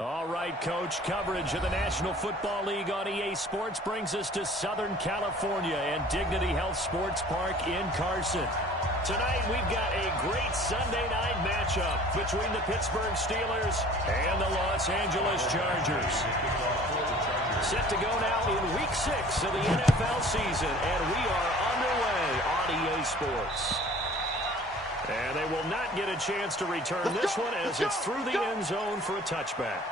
All right, Coach. Coverage of the National Football League on EA Sports brings us to Southern California and Dignity Health Sports Park in Carson. Tonight, we've got a great Sunday night matchup between the Pittsburgh Steelers and the Los Angeles Chargers. Set to go now in Week 6 of the NFL season, and we are underway on EA Sports. And they will not get a chance to return this one as it's through the end zone for a touchback.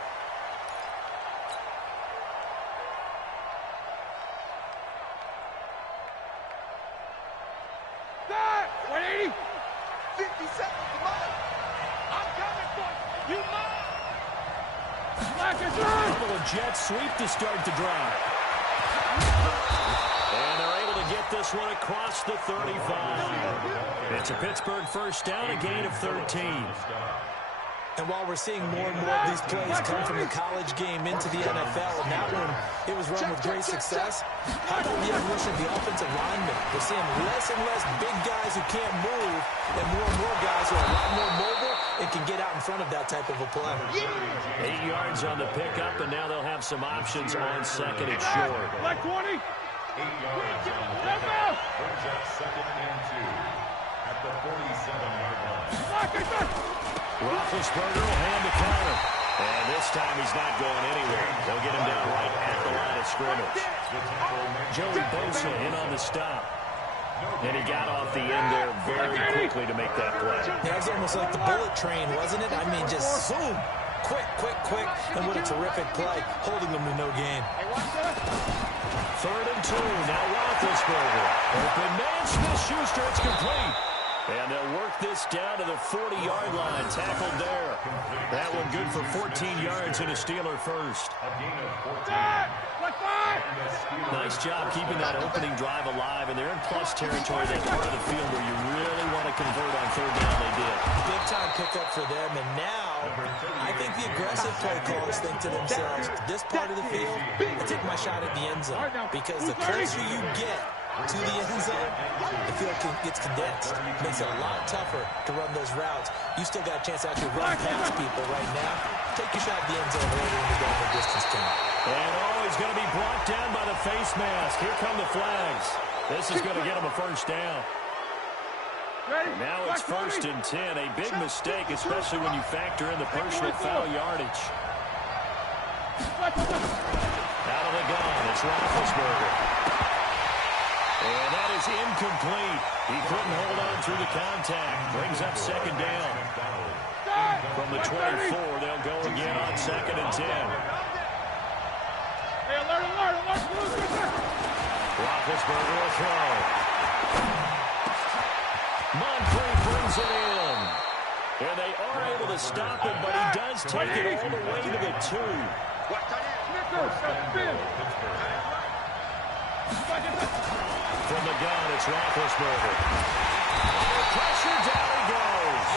Jet sweep to start the drive. And they're able to get this one across the 35. It's a Pittsburgh first down, a gain of 13. And while we're seeing more and more of these plays come from the college game into the NFL, and that one, it was run with great success. How about the evolution of the offensive linemen? We're seeing less and less big guys who can't move, and more guys who are a lot more mobile and can get out in front of that type of a play. 8 yards on the pickup, and now they'll have some options on second and short. Like 20. 8 yards on the pickup. Brings up second and 2 at the 47-yard line. Roethlisberger will hand the counter. And this time he's not going anywhere. They'll get him down right at the line of scrimmage. Joey Bosa in on the stop. And he got off the end there very quickly to make that play. Yeah, it was almost like the bullet train, wasn't it? I mean, just zoom. Quick. And what a terrific play. Holding them to no gain. 3rd and 2. Now Roethlisberger. Open man, Smith-Schuster. It's complete. And they'll work this down to the 40-yard line. Tackled there. That one good for 14 yards and a Steeler first. Nice job keeping that opening drive alive. And they're in plus territory, that part of the field where you really want to convert on 3rd down. They did. Big time pickup for them. And now, I think the aggressive play callers think to themselves, this part of the field, I take my shot at the end zone. Because the closer you get to the end zone, the field gets condensed. Makes it a lot tougher to run those routes. You still got a chance to actually run past people right now. Take your shot at the end zone earlier in the game when distance comes. And he's going to be brought down by the face mask. Here come the flags. This is going to get him a first down. And now it's 1st and 10. A big mistake, especially when you factor in the personal foul yardage. Out of the gun, it's Roethlisberger. And that is incomplete. He couldn't hold on through the contact. Brings up 2nd down. From the 24, they'll go again on 2nd and 10. Roethlisberger will throw. Moncrief brings it in. And they are able to stop him, but he does take it all the way to the 2. From the gun, it's Roethlisberger. Pressure, down he goes.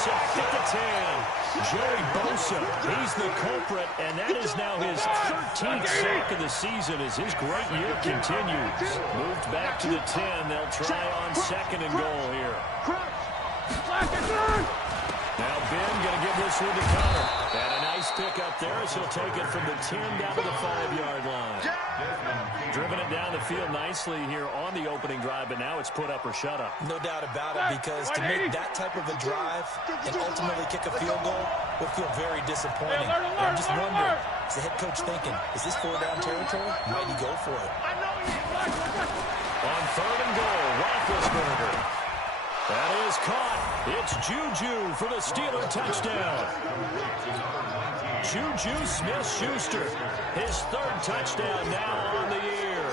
Second to 10. Joey Bosa, he's the culprit, and that is now his 13th sack of the season as his great year continues. Moved back to the 10. They'll try on 2nd and goal here. Now Ben going to give this one to Connor. And a nice pick up there as he'll take it from the 10 down to the 5-yard line. Driven it down the field nicely here on the opening drive, but now it's put up or shut up. No doubt about it, because to make that type of a drive and ultimately kick a field goal would feel very disappointing. And I'm just wondering, is the head coach thinking, is this 4-down territory? Might he go for it? On 3rd and goal, Roethlisberger. That is caught. It's Juju for the Steeler touchdown. Juju Smith-Schuster, his 3rd touchdown now on the year.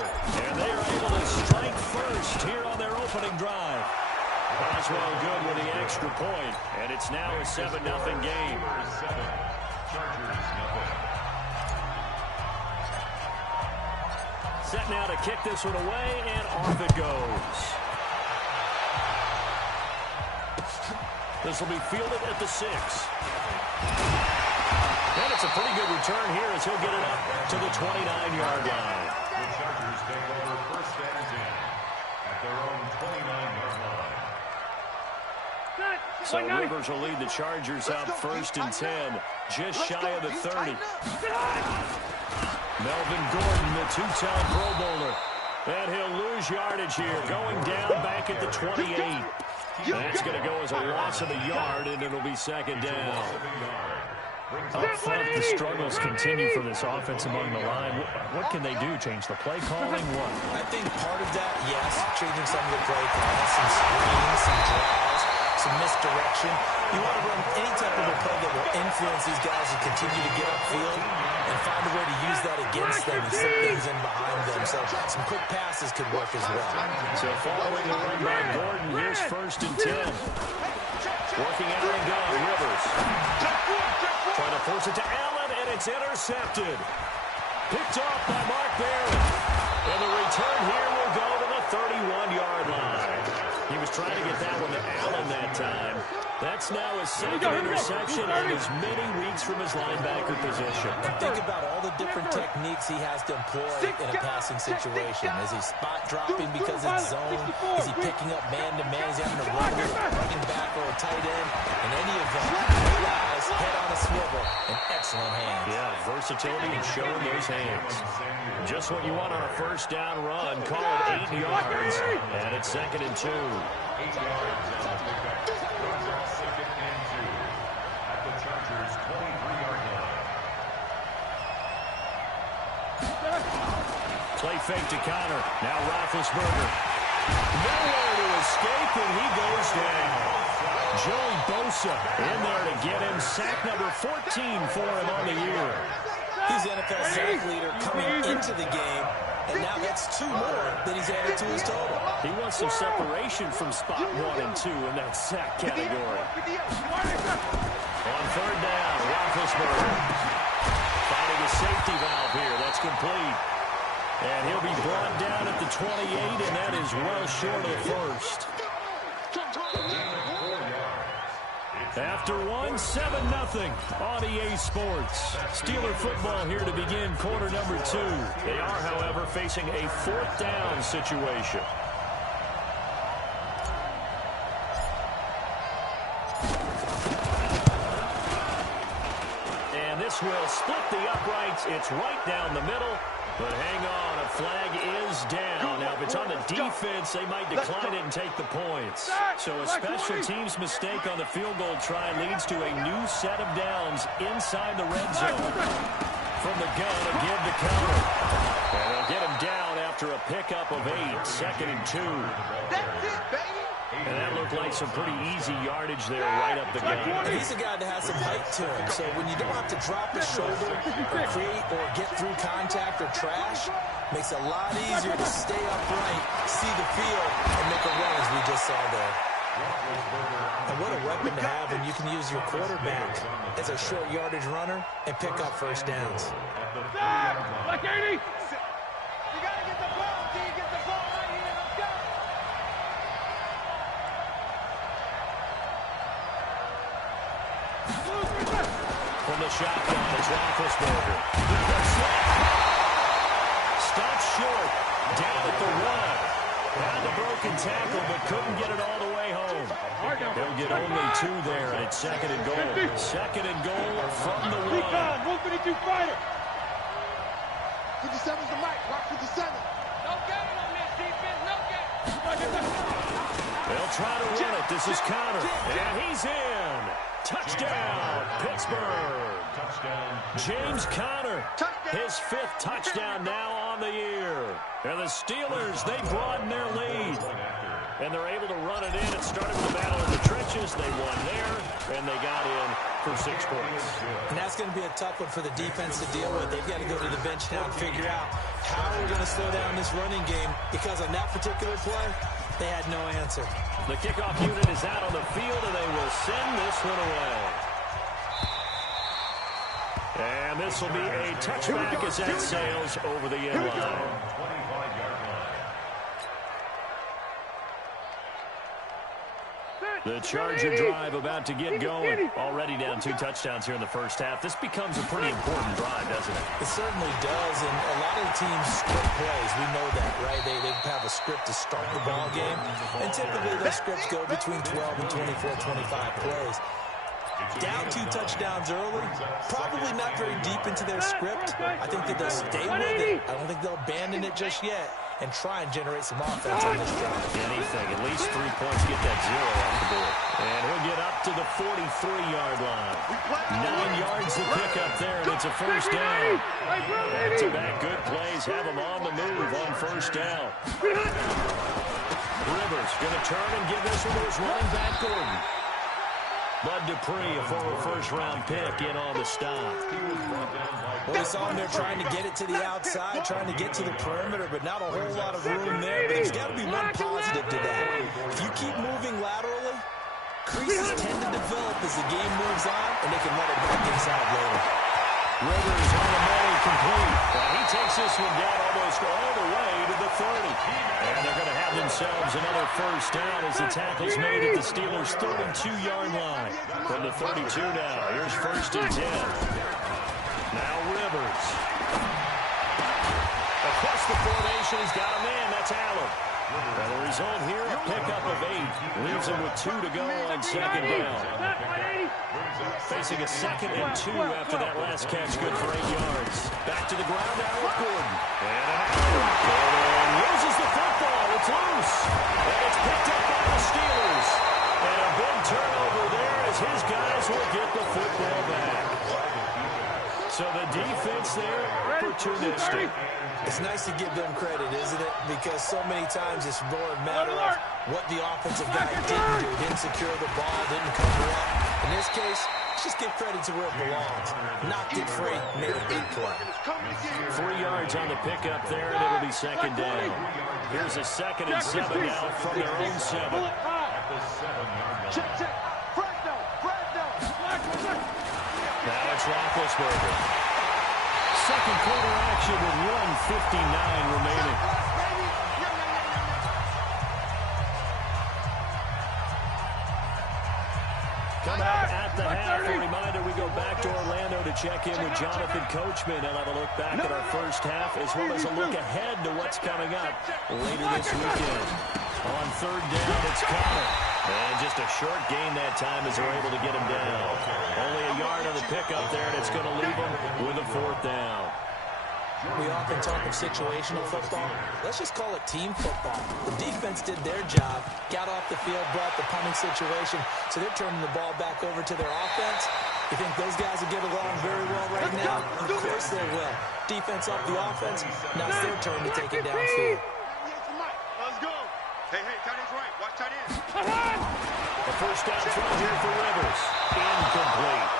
And they are able to strike first here on their opening drive. Boswell good with the extra point, and it's now a 7-0 game. Set now to kick this one away, and off it goes. This will be fielded at the 6. And it's a pretty good return here as he'll get it up to the 29-yard line. The Chargers take over 1st and 10 at their own 29-yard line. So Rivers will lead the Chargers up 1st and 10, just shy of the 30. Melvin Gordon, the two-time Pro Bowler. And he'll lose yardage here, going down back at the 28. That's going to go as a loss of a yard, and it'll be 2nd down. Up front, the struggles continue for this offense among the line. What can they do? Change the play calling? What? I think part of that, yes, changing some of the play calling, some screens, some draws, some misdirection. You want to run any type of a play that will influence these guys to continue to get upfield and find a way to use that against them and slip things in behind them. So some quick passes could work as well. So following the run by Gordon, here's 1st and 10. Working out and gun, Rivers. Trying to force it to Allen, and it's intercepted. Picked off by Mark Barron. And the return here will go to the 31-yard line. He was trying to get that one to Allen that time. That's now his 2nd interception and as many weeks from his linebacker position. Think about all the different techniques he has to employ in a passing situation. Is he spot dropping because it's zone? Is he picking up man-to-man? Is he having to run with a running back or a tight end? In any event, good eyes, head on a swivel, and excellent hands. Yeah, versatility and showing those hands. Just what you want on a 1st down run. Call it 8 yards, and it's 2nd and 2. 8 yards on the pickup. Runs out 2nd and 2 at the Chargers' 23-yard line. Play fake to Connor. Now Roethlisberger. Nowhere to escape, and he goes down. Joey Bosa in there to get him. Sack number 14 for him on the year. He's the NFL sack leader coming into the game, and now that's 2 more that he's added to his total. He wants some separation from spot 1 and 2 in that sack category. On 3rd down, Roethlisberger finding a safety valve here. That's complete. And he'll be brought down at the 28, and that is well short of the 1st. After 1-7-0 on EA Sports. Steeler football here to begin quarter number 2. They are, however, facing a 4th down situation. And this will split the uprights. It's right down the middle. But hang on, a flag is down. Now, if it's on the defense, they might decline it and take the points. So a special teams mistake on the field goal try leads to a new set of downs inside the red zone. From the gun, a give to counter. And they'll get him down after a pickup of 8, 2nd and 2. That's it, baby. And that looked like some pretty easy yardage there right up the gut. And he's a guy that has some height to him, so when you don't have to drop his shoulder or create or get through contact or trash, makes it a lot easier to stay upright, see the field, and make a run as we just saw there. And what a weapon to have when you can use your quarterback as a short yardage runner and pick up 1st downs. Like 80. You got to get the ball, D. Get the ball right here. Let's go. From the shotgun, it's Roethlisberger. Stopped short, down at the 1. Found the broken tackle, but couldn't get it all the way home. He'll get only 2 there, and it's 2nd and goal. 2nd and goal from the 1. 152 fighter. 57's the mic. Rock 57. No game on this defense. No game. They'll try to run it. This is Connor, and he's in. Touchdown, Pittsburgh. James Conner, his 5th touchdown now on the year. And the Steelers, they broaden their lead. And they're able to run it in. It started with a battle in the trenches. They won there, and they got in for 6 points. And that's going to be a tough one for the defense to deal with. They've got to go to the bench now and figure out how we're going to slow down this running game, because on that particular play, they had no answer. The kickoff unit is out on the field, and they will send this one away. And this will be a touchback as that sails over the end line. The Charger drive about to get going. Already down 2 touchdowns here in the first half. This becomes a pretty important drive, doesn't it? It certainly does, and a lot of the teams script plays. We know that, right? They have a script to start the ball game, and typically those scripts go between 12 and 24, 25 plays. Down 2 touchdowns early, probably not very deep into their script. I think that they'll stay with it. I don't think they'll abandon it just yet and try and generate some offense on this drive. Anything, at least 3 points, get that 0 off the board. And he'll get up to the 43-yard line. 9 yards to pick up there, and it's a first down. Back-to-back good plays have them on the move on first down. Rivers going to turn and give this one to his running back, Gordon. Bud Dupree, a former first-round pick, in on the stop. Well, we saw him there trying to get it to the outside, trying to get to the perimeter, but not a whole lot of room there. But there's got to be one positive to that. If you keep moving laterally, creases tend to develop as the game moves on, and they can let it back inside later. Rivers on the money, complete. And he takes this one down almost all the way to the 30. And they're going to have themselves another first down as the tackle's made at the Steelers' 32-yard line. From the 32 now, here's 1st and 10. Now Rivers. Across the formation, he's got a man. That's Allen. And the result here, a pickup of 8. Leaves him with 2 to go on 2nd down. Facing a 2nd and 2 after that last catch, good for 8 yards. Back to the ground now with Gordon. And loses the football. It's loose. And it's picked up by the Steelers. And a big turnover there as his guys will get the football back. So the defense there, opportunistic. It's nice to give them credit, isn't it? Because so many times it's more a matter of what the offensive guy didn't do. Didn't secure the ball, didn't cover up. In this case, just give credit to where it belongs. Knocked it free, made a big play. 3 yards on the pickup there, and it'll be 2nd down. Here's a 2nd and 7 now from their own 7. Now it's Roethlisberger. Second quarter action with 1:59 remaining. Come out at the half. A reminder, we go back to Orlando to check in with Jonathan Coachman and have a look back at our first half as well as a look ahead to what's coming up later this weekend. On 3rd down, it's Connor. And just a short gain that time as they're able to get him down. Only a yard on the pickup there, and it's going to leave him with a 4th down. We often talk of situational football. Let's just call it team football. The defense did their job, got off the field, brought the punting situation, so they're turning the ball back over to their offense. You think those guys will get along very well right now? Of course they will. Defense off the offense, now it's their turn to take it downfield. Let's go. Hey, tight end's right. Watch tight end. A first down throw here for Rivers. Incomplete.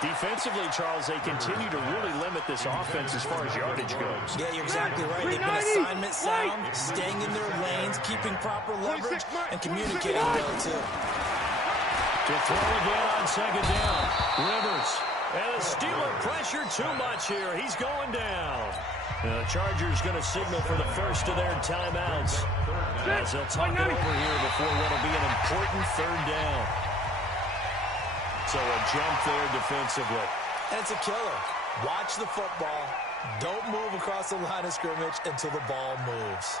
Defensively, Charles, they continue to really limit this offense as far as yardage goes. Yeah, you're exactly right. They've been assignment sound, staying in their lanes, keeping proper leverage, and communicating well, too. To throw again on 2nd down. Rivers. And the Steeler pressure too much here. He's going down. The Chargers going to signal for the first of their timeouts as they'll talk it over here before what will be an important 3rd down. So a jump there defensively. And it's a killer. Watch the football. Don't move across the line of scrimmage until the ball moves.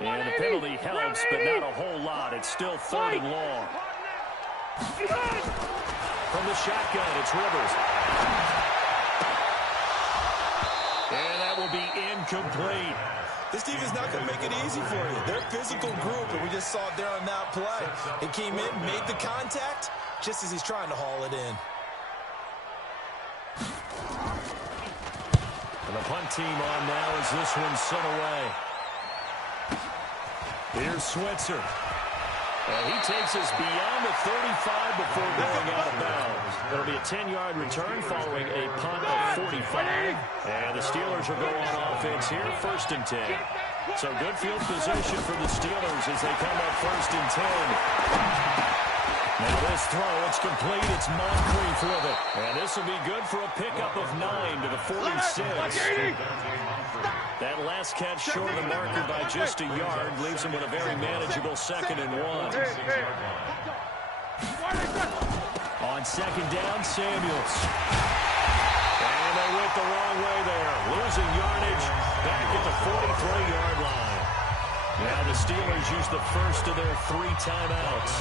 And the penalty helps, but not a whole lot. It's still 3rd and long. From the shotgun, it's Rivers. And that will be incomplete. This team is not going to make it easy for you. They're a physical group, and we just saw it there on that play. He came in, made the contact, just as he's trying to haul it in. And the punt team on now as this one's sent away. Here's Switzer. And he takes us beyond the 35 before going out of bounds. It'll be a 10-yard return following a punt of 45. And the Steelers will go on offense here, 1st and 10. So good field position for the Steelers as they come up 1st and 10. Now this throw, it's complete. It's Moncrief with it. And this will be good for a pickup of 9 to the 46. That last catch short of the marker by just a yard leaves him with a very manageable 2nd and 1. On 2nd down, Samuels. And they went the wrong way there. Losing yardage back at the 43-yard line. Now the Steelers use the first of their 3 timeouts.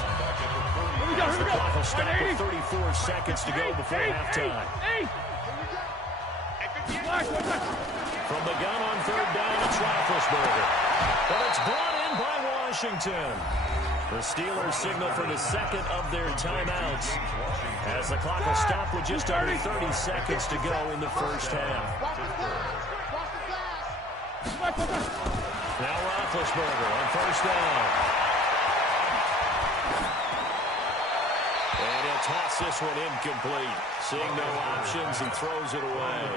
As the clock will stop with 34 seconds to go before halftime. From the gun on 3rd down, it's Roethlisberger. But it's brought in by Washington. The Steelers signal for the 2nd of their timeouts as the clock will stop with just under 30 seconds to go in the first half. Now Roethlisberger on 1st down. And he'll toss this one incomplete. Seeing no options, he throws it away.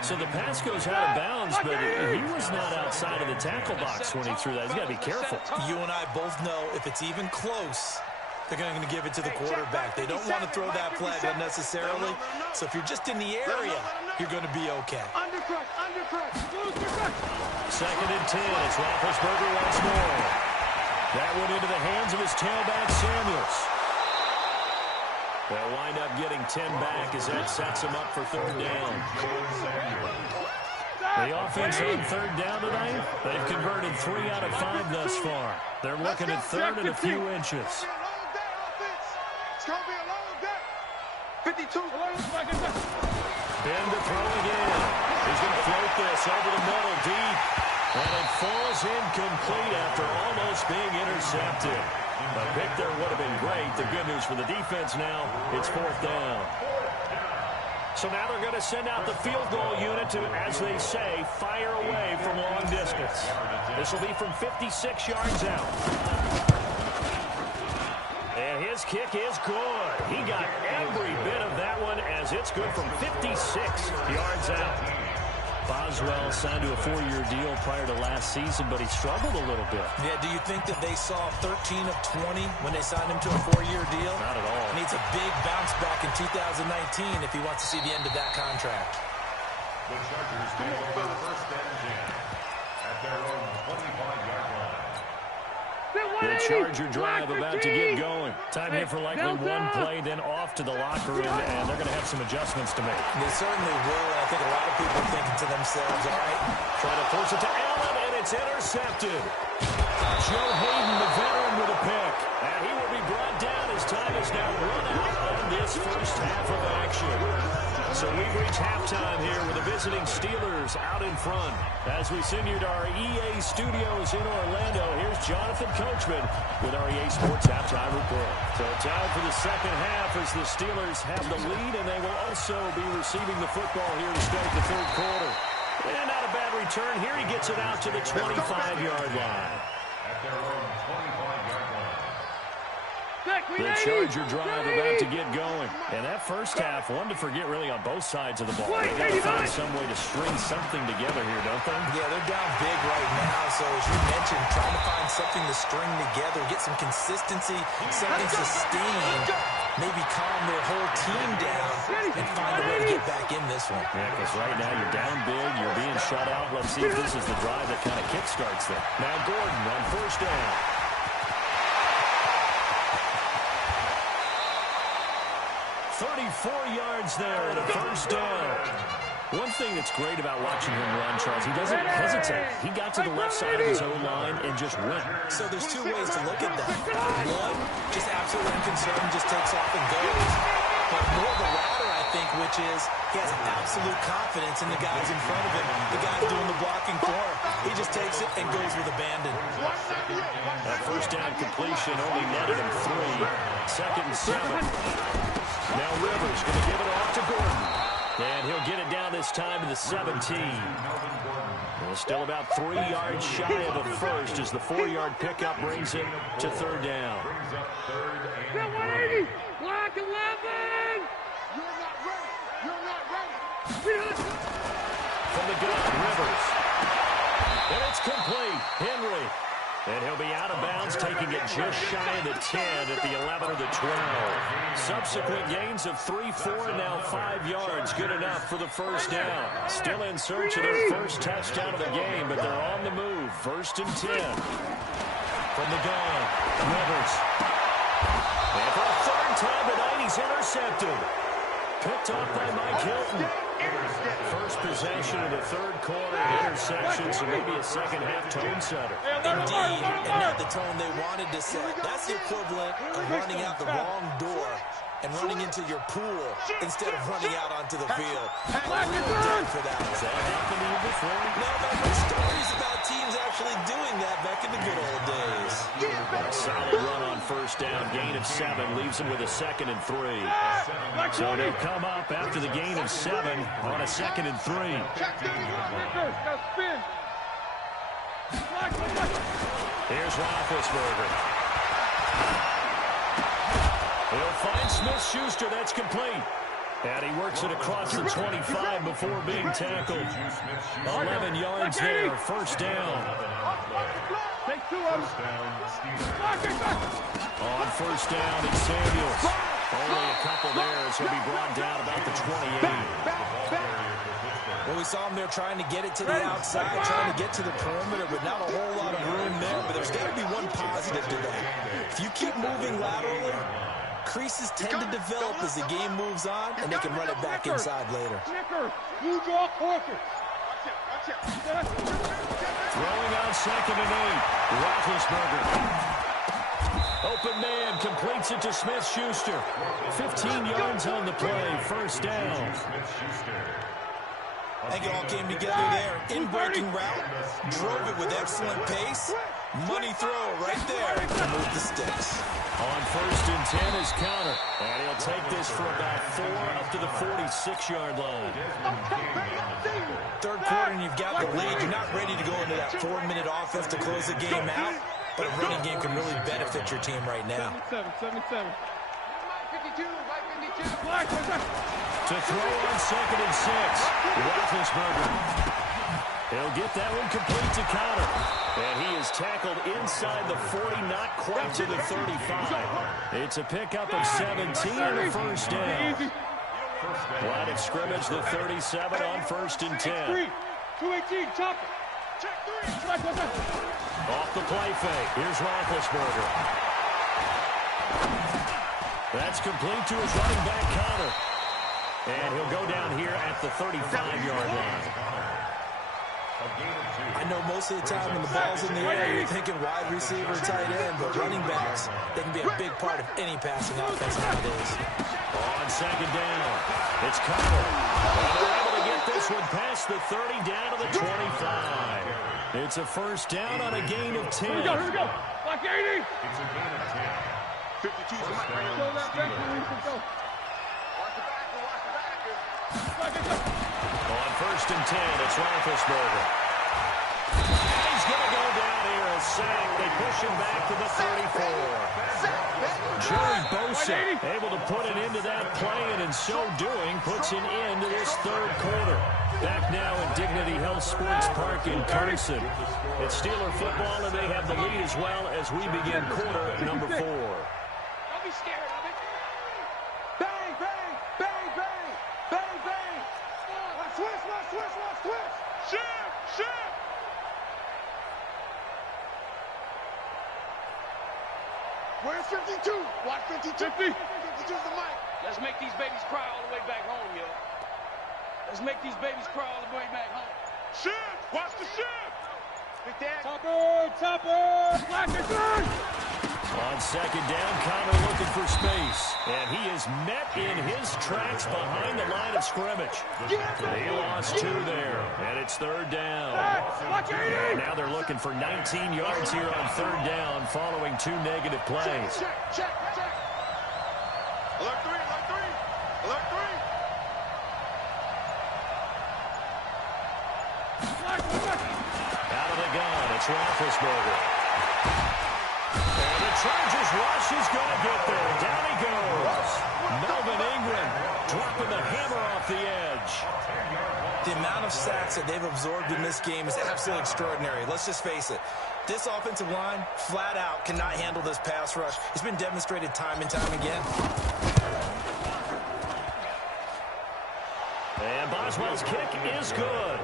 So the pass goes out of bounds, but he was not outside of the tackle box when he threw that. He's got to be careful. You and I both know if it's even close, they're going to give it to the quarterback. They don't want to throw that flag unnecessarily. So if you're just in the area, you're going to be okay. 2nd and 10. It's Roethlisberger once more. That went into the hands of his tailback, Samuels. They'll wind up getting 10 back as that sets him up for 3rd down. The offense on 3rd down tonight, they've converted 3 out of 5 thus far. They're looking at 3rd and a few inches. It's going to be a long day. 52. Ben to throw again. He's going to float this over the middle deep. And it falls incomplete after almost being intercepted. The pick there would have been great. The good news for the defense now, it's 4th down. So now they're going to send out the field goal unit to, as they say, fire away from long distance. This will be from 56 yards out. And his kick is good. He got every bit of that one as it's good from 56 yards out. Boswell signed to a 4-year deal prior to last season, but he struggled a little bit. Yeah, do you think that they saw 13 of 20 when they signed him to a 4-year deal? Not at all. Needs a big bounce back in 2019 if he wants to see the end of that contract. The Chargers take over 1st and 10 at their own 25-yard line. The Charger drive about to get going. Time here for likely one play, then off to the locker room, and they're going to have some adjustments to make. They certainly will, and I think a lot of people are thinking to themselves, all right. Trying to force it to Allen, and it's intercepted. Joe Hayden, the veteran, with a pick. And he will be brought down as time is now run out on this first half of action. So we've reached halftime here with the visiting Steelers out in front. As we send you to our EA studios in Orlando, here's Jonathan Coachman with our EA Sports Halftime Report. So time for the 2nd half as the Steelers have the lead, and they will also be receiving the football here to start the 3rd quarter. And not a bad return. Here he gets it out to the 25-yard line. At their own 25-yard line. The Charger drive about to get going. And that first half, one to forget really on both sides of the ball. They've got to find some way to string something together here, don't they? Yeah, they're down big right now. So as you mentioned, trying to find something to string together, get some consistency, something sustained, maybe calm their whole team down and find a way to get back in this one. Yeah, because right now you're down big, you're being shut out. Let's see if this is the drive that kind of kickstarts them. Now Gordon on 1st down. 34 yards there and a 1st down. One thing that's great about watching him run, Charles, he doesn't hesitate. He got to the left side of his own line and just went. So there's 2 ways to look at that. One, just absolutely unconcerned, just takes off and goes. But more the latter, I think, which is he has absolute confidence in the guys in front of him. The guys doing the blocking for him. He just takes it and goes with abandon. That 1st down completion only netted him 3. 2nd and 7. Now Rivers going to give it off to Gordon. And he'll get it down this time to the 17. Well, still about 3 yards shy of a first as the 4-yard pickup brings him to 3rd down. Block 11! You're not ready! You're not ready! From the gun, Rivers. And it's complete. Henry. And he'll be out of bounds, taking it just shy of the 10 at the 11 or the 12. Subsequent gains of 3, 4, and now 5 yards. Good enough for the first down. Still in search of their first touchdown of the game, but they're on the move. 1st and 10. From the gun, Rivers. And for a 3rd time tonight, he's intercepted. Picked off by Mike Hilton. First possession of the 3rd quarter, interception, so maybe a second-half tone setter. Indeed, and not the tone they wanted to set. That's the equivalent of running out the wrong door and running into your pool instead of running out onto the field. For that. Has that happened to you before? No, but I've heard stories about teams actually doing that back in the good old days. A solid run on 1st down, gain of 7, leaves him with a 2nd and 3. So they'll come up after the gain of 7 on a 2nd and 3. Here's Roethlisberger. He'll find Smith-Schuster. That's complete. And he works it across the 25 before being tackled. 11 yards there, 1st down. Take 2 of them. On 1st down, it's Samuels. Only a couple there as he'll be brought down about the 28. Well, we saw him there trying to get it to the outside, trying to get to the perimeter, but not a whole lot of room there. But there's got to be one positive to that. If you keep moving laterally, creases tend to develop as the game moves on, and they can run it back inside later. Throwing out 2nd and 8. Roethlisberger. Open man, completes it to Smith-Schuster. 15 yards on the play, 1st down. I think it all came together there. In-breaking route, drove it with excellent pace. Money throw right there to move the sticks. On 1st and 10 is counter. And he'll take this for about 4 up to the 46-yard line. 3rd quarter and you've got the lead. You're not ready to go into that 4-minute offense to close the game out. But a running game can really benefit your team right now. 77. To throw on 2nd and 6. Roethlisberger. He'll get that one complete to counter. And he is tackled inside the 40, not quite to the 35. It's a pickup of 17 and a 1st down. Line of scrimmage, the 37 on 1st and 10. 218, chop it. Off the play fake. Here's Roethlisberger. That's complete to his running back, Connor. And he'll go down here at the 35-yard line. I know most of the time when the ball's in the air, you're thinking wide receiver, tight end, but running backs, they can be a big part of any passing offense nowadays. On 2nd down, it's Connor. And they're able to get this one past the 30 down to the 25. It's a 1st down on a gain of 10. Here we go. Like 80. It's a gain of 10. 52 is right. Show that back where we can go. Watch the back. On 1st and 10, it's Roethlisberger. He's going to go down here, a sack. They push him back to the 34. Joey Bosa able to put an end to that play, and in so doing, puts an end to this 3rd quarter. Back now in Dignity Health Sports Park in Carson. It's Steeler football, and they have the lead as well as we begin quarter number 4. Don't be scared of it. Bang, bang, bang, bang, bang, bang. Watch switch. Shift. Where's 52? Watch 52. 52's the mic. Let's make these babies cry all the way back home, yo. Let's make these babies cry all the way back home. Shift. Watch the shift. Big Dad. Topper. Black and green. On 2nd down, Connor looking for space. And he is met in his tracks behind the line of scrimmage. He lost 2 there. And it's 3rd down. Now they're looking for 19 yards here on 3rd down following 2 negative plays. Check. Alert 3. Out of the gun, it's Roethlisberger. And the Chargers rush is going to get there. Down he goes. Melvin Ingram dropping the hammer off the edge. The amount of sacks that they've absorbed in this game is absolutely extraordinary. Let's just face it. This offensive line, flat out, cannot handle this pass rush. It's been demonstrated time and time again. And Boswell's kick is good.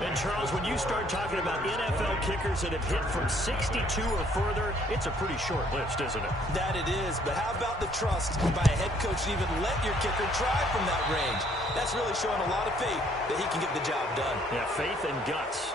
And, Charles, when you start talking about NFL kickers that have hit from 62 or further, it's a pretty short list, isn't it? That it is, but how about the trust by a head coach to even let your kicker try from that range? That's really showing a lot of faith that he can get the job done. Yeah, faith and guts.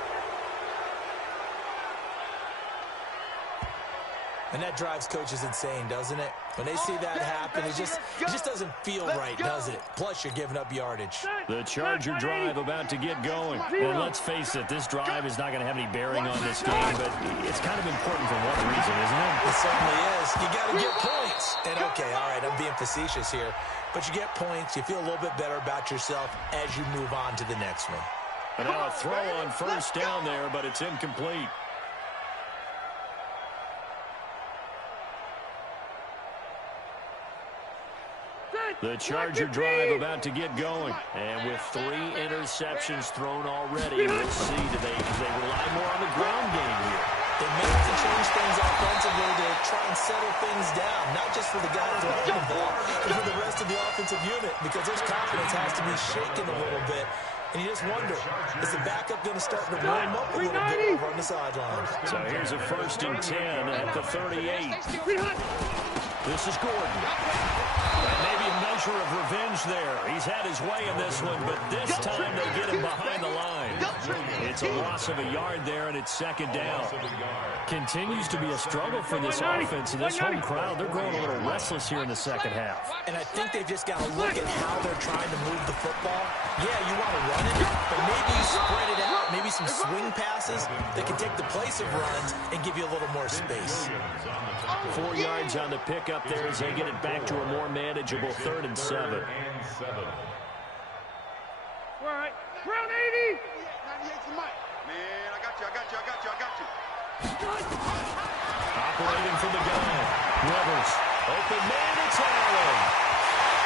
And that drives coaches insane, doesn't it? When they see that happen, it just doesn't feel right, does it? Plus, you're giving up yardage. The Charger drive about to get going. And let's face it, this drive is not going to have any bearing on this game, but it's kind of important for one reason, isn't it? It certainly is. You got to get points. And, okay, all right, I'm being facetious here, but you get points. You feel a little bit better about yourself as you move on to the next one. And now a throw on first down there, but it's incomplete. The Charger drive about to get going. And with 3 interceptions thrown already, we'll see, do they rely more on the ground game here? They may have to change things offensively to try and settle things down, not just for the guy throwing the ball, but for the rest of the offensive unit, because their confidence has to be shaken a little bit. And you just wonder, is the backup going to start to warm up a little bit over on the sideline? So here's a 1st and 10 at the 38. This is Gordon. And maybe a measure of revenge there. He's had his way in this one, but this time they get him behind the line. It's a loss of a yard there, and it's 2nd down. Continues to be a struggle for this offense, and this home crowd, they're growing a little restless here in the second half. And I think they've just got to look at how they're trying to move the football. Yeah, you want to run it, but maybe you spread it out, maybe some swing passes that can take the place of runs and give you a little more space. 4 yards on the pickup there as they get it back to a more manageable 3rd and 7. All right, round 80. 98's the mic. Man, I got you. Operating from the gun. Rivers. Open man, it's Allen.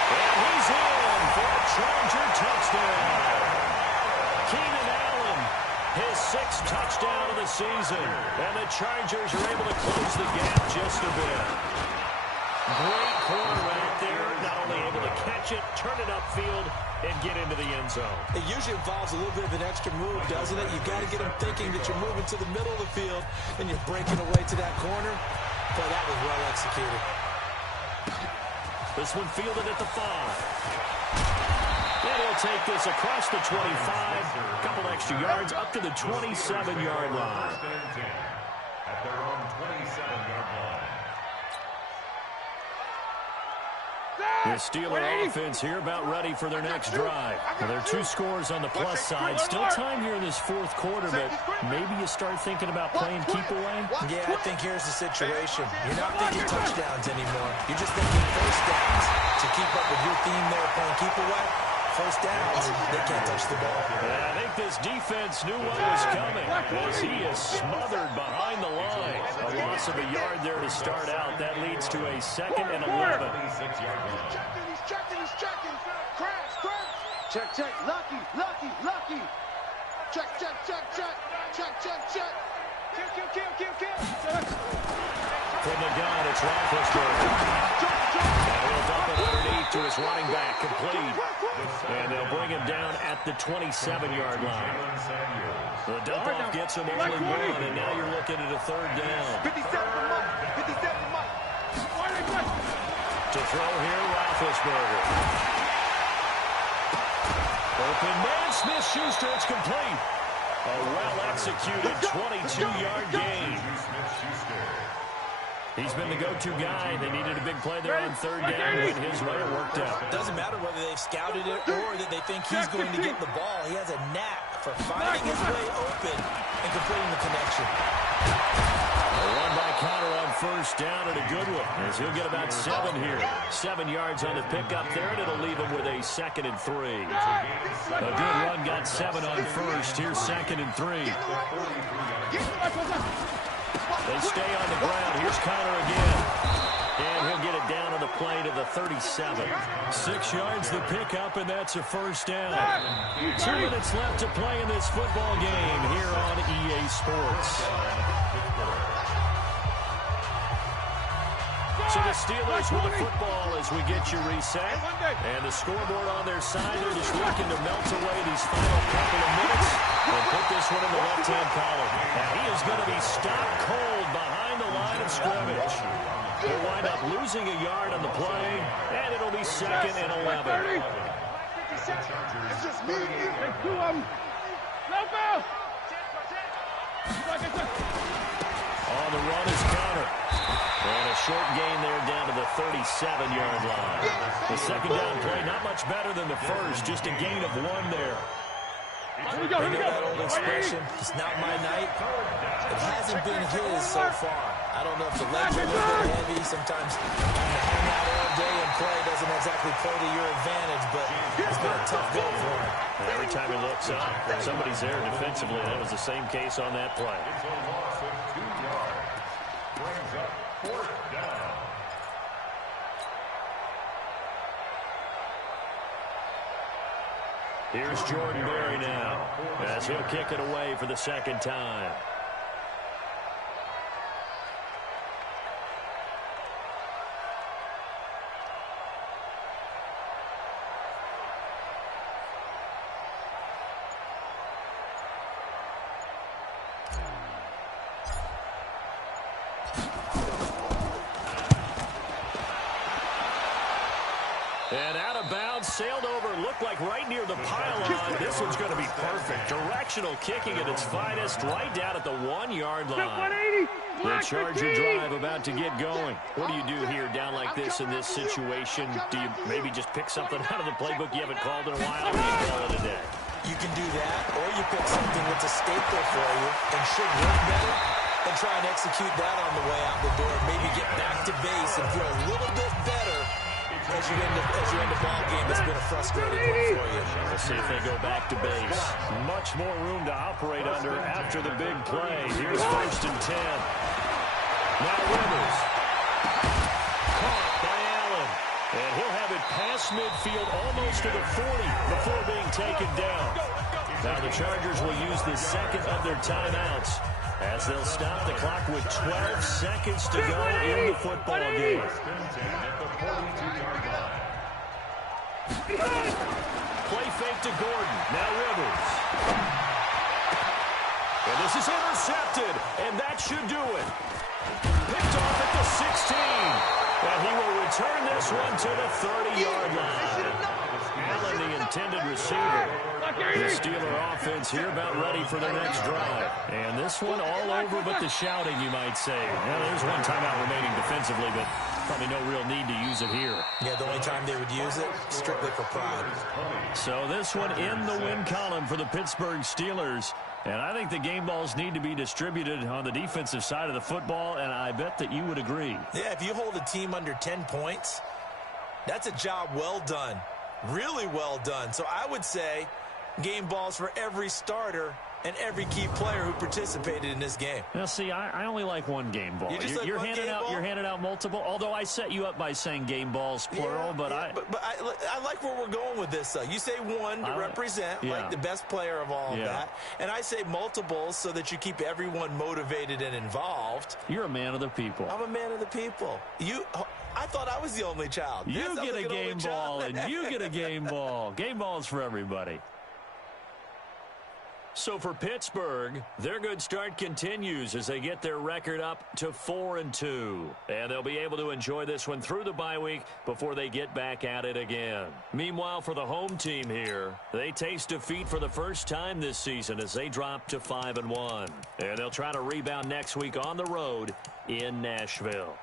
And he's in for a Charger touchdown. Keenan Allen, his 6th touchdown of the season. And the Chargers are able to close the gap just a bit. Great quarterback there, not only able to catch it, turn it upfield, and get into the end zone. It usually involves a little bit of an extra move, doesn't it? You've got to get them thinking that you're moving to the middle of the field and you're breaking away to that corner. Boy, that was well executed. This one fielded at the 5. And he'll take this across the 25, a couple extra yards up to the 27-yard line. At their own 27-yard line. The Steeler offense here about ready for their next drive. Well, there are 2 scores on the plus side. Still time here in this 4th quarter, but maybe you start thinking about playing keep away? Yeah, I think here's the situation. You're not thinking touchdowns anymore. You're just thinking first downs. To keep up with your theme there, playing keep away, first downs, they can't touch the ball. And I think this defense knew what was coming as he is smothered behind the line. A loss of a yard there to start out. That leads to a 2nd and 11. He's checking. Crash. Check. Lucky. Check. Kill. From the gun, it's Roethlisberger. And he'll dump it underneath to his running back, complete. And they'll bring him down at the 27-yard line. The dump-off gets him only 1, and now you're looking at a 3rd down. 57 Mike. To throw here, Roethlisberger. Open man, Smith-Schuster, it's complete. A well-executed 22-yard gain. He's been the go-to guy. They needed a big play there on 3rd down. Went his way, it worked out. Doesn't matter whether they've scouted it or that they think he's going to get the ball. He has a knack for finding his way open and completing the connection. A run-by Connor on 1st down and a good one, as he'll get about 7 here. 7 yards on the pickup there, and it'll leave him with a 2nd and 3. A good run got 7 on 1st. Here's 2nd and 3. They He'll stay on the ground. Here's Connor again. And he'll get it down to the play to the 37. 6 yards the pickup, and that's a first down. 2 minutes left to play in this football game here on EA Sports. So the Steelers with the football as we get you reset. And the scoreboard on their side, they're just looking to melt away these final couple of minutes and put this one in the left-hand column. And he is going to be stopped cold behind the line of scrimmage. He'll wind up losing a yard on the play, and it'll be 2nd and 11. It's just me and you. There's 2 of them. No foul. On the run is Connor. And a short gain there down to the 37-yard line. The second down play, not much better than the first, just a gain of 1 there. You know that old expression, it's not my night. It hasn't been his so far. I don't know if the legs are a little bit heavy. Sometimes hang out all day and play doesn't exactly play to your advantage, but it's been a tough go for him. And every time he looks up, somebody's there defensively. That was the same case on that play. It's a loss of 2 yards. Brings up 4th down. Here's Jordan Berry now as he'll kick it away for the second time. And out of bounds, sailed over, looked like right near the pylon. This one's going to be perfect. Directional kicking at its finest, right down at the 1-yard line. The Charger drive about to get going. What do you do here down like this in this situation? Do you maybe just pick something out of the playbook you haven't called in a while, or do you call it a day? You can do that, or you pick something that's a staple for you and should work better, and try and execute that on the way out the door. Maybe get back to base and feel a little bit better as you end the ball game. It's been a frustrating one for you. We'll see if they go back to base. Much more room to operate under after the big play. Here's 1st and 10. Now Rivers. Caught by Allen. And he'll have it past midfield almost to the 40 before being taken down. Now the Chargers will use the second of their timeouts as they'll stop the clock with 12 seconds to go in the football game. Play fake to Gordon. Now Rivers. And this is intercepted, and that should do it. Picked off at the 16. And he will return this one to the 30-yard line. Allen, the intended receiver. The Steeler offense here about ready for their next drive. And this one all over but the shouting, you might say. Well, there's one timeout remaining defensively, but probably no real need to use it here. Yeah, the only time they would use it, strictly for pride. So this one in the win column for the Pittsburgh Steelers. And I think the game balls need to be distributed on the defensive side of the football, and I bet that you would agree. Yeah, if you hold a team under 10 points, that's a job well done. Really well done. So I would say game balls for every starter and every key player who participated in this game. Now, see, I only like one game ball. You're handing out multiple. Although I set you up by saying game balls plural, but I like where we're going with this. You say one to represent, like the best player of all of that, and I say multiples so that you keep everyone motivated and involved. You're a man of the people. I'm a man of the people. I thought I was the only child. You get a game ball, and you get a game ball. Game balls for everybody. So for Pittsburgh, their good start continues as they get their record up to 4-2. And they'll be able to enjoy this one through the bye week before they get back at it again. Meanwhile, for the home team here, they taste defeat for the first time this season as they drop to 5-1. And they'll try to rebound next week on the road in Nashville.